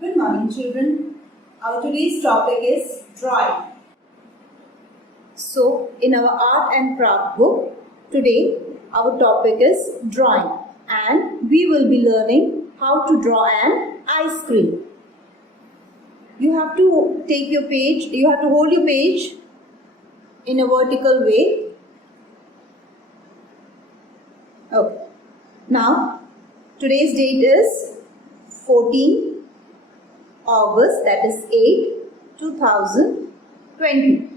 Good morning, children. Our today's topic is drawing. So, in our art and craft book, today our topic is drawing, and we will be learning how to draw an ice cream. You have to take your page, you have to hold your page in a vertical way. Okay. Now, today's date is 14 August, that is 8, 2020.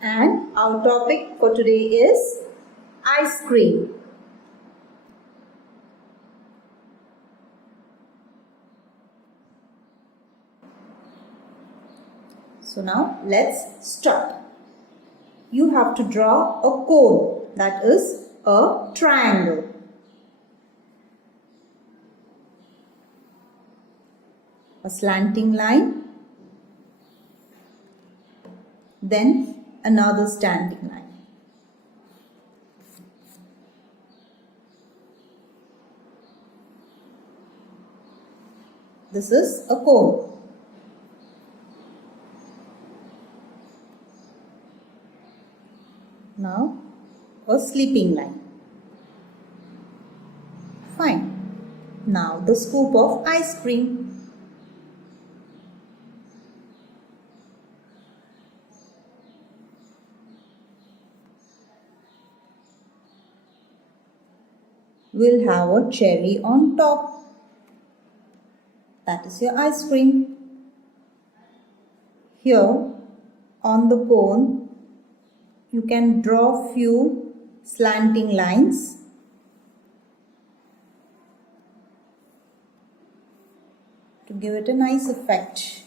And our topic for today is ice cream. So now let's start. You have to draw a cone, that is a triangle. A slanting line, then another slanting line. This is a cone. Now a sleeping line. Fine. Now the scoop of ice cream. We'll have a cherry on top. That is your ice cream. Here on the cone, you can draw few slanting lines. To give it a nice effect.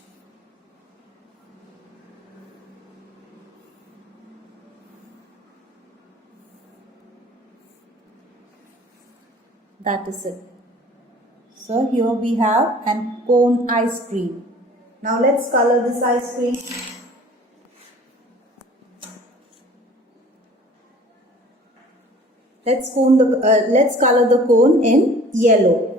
That is it. So here we have an cone ice cream. Now let's color this ice cream. Let's color the cone in yellow.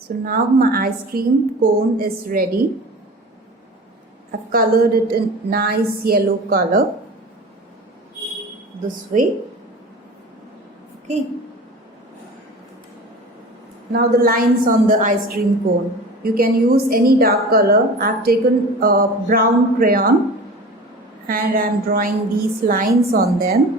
So now my ice cream cone is ready. I've colored it in nice yellow color. This way. Okay. Now the lines on the ice cream cone. You can use any dark color. I've taken a brown crayon and I'm drawing these lines on them.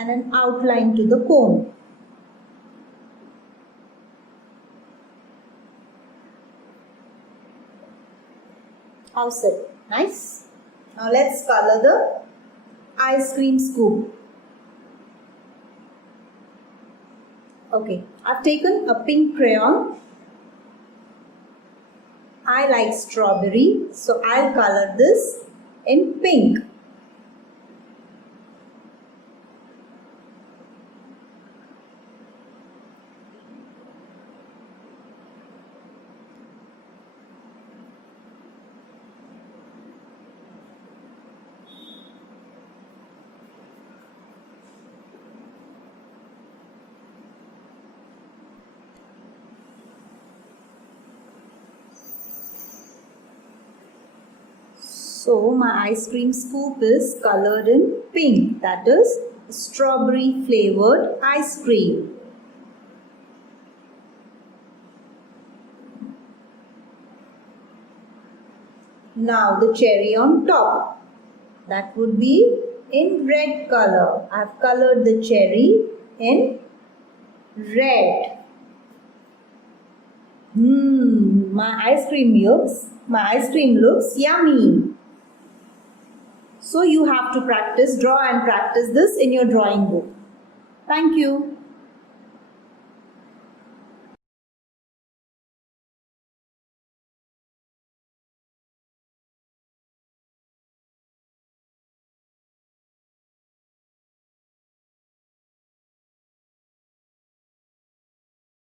And an outline to the cone. How's it? Nice? Now let's color the ice cream scoop. Okay, I've taken a pink crayon. I like strawberry, so I'll color this in pink. So my ice cream scoop is colored in pink, that is strawberry flavored ice cream. Now the cherry on top. That would be in red color. I have colored the cherry in red. My ice cream looks yummy. So you have to draw and practice this in your drawing book. Thank you.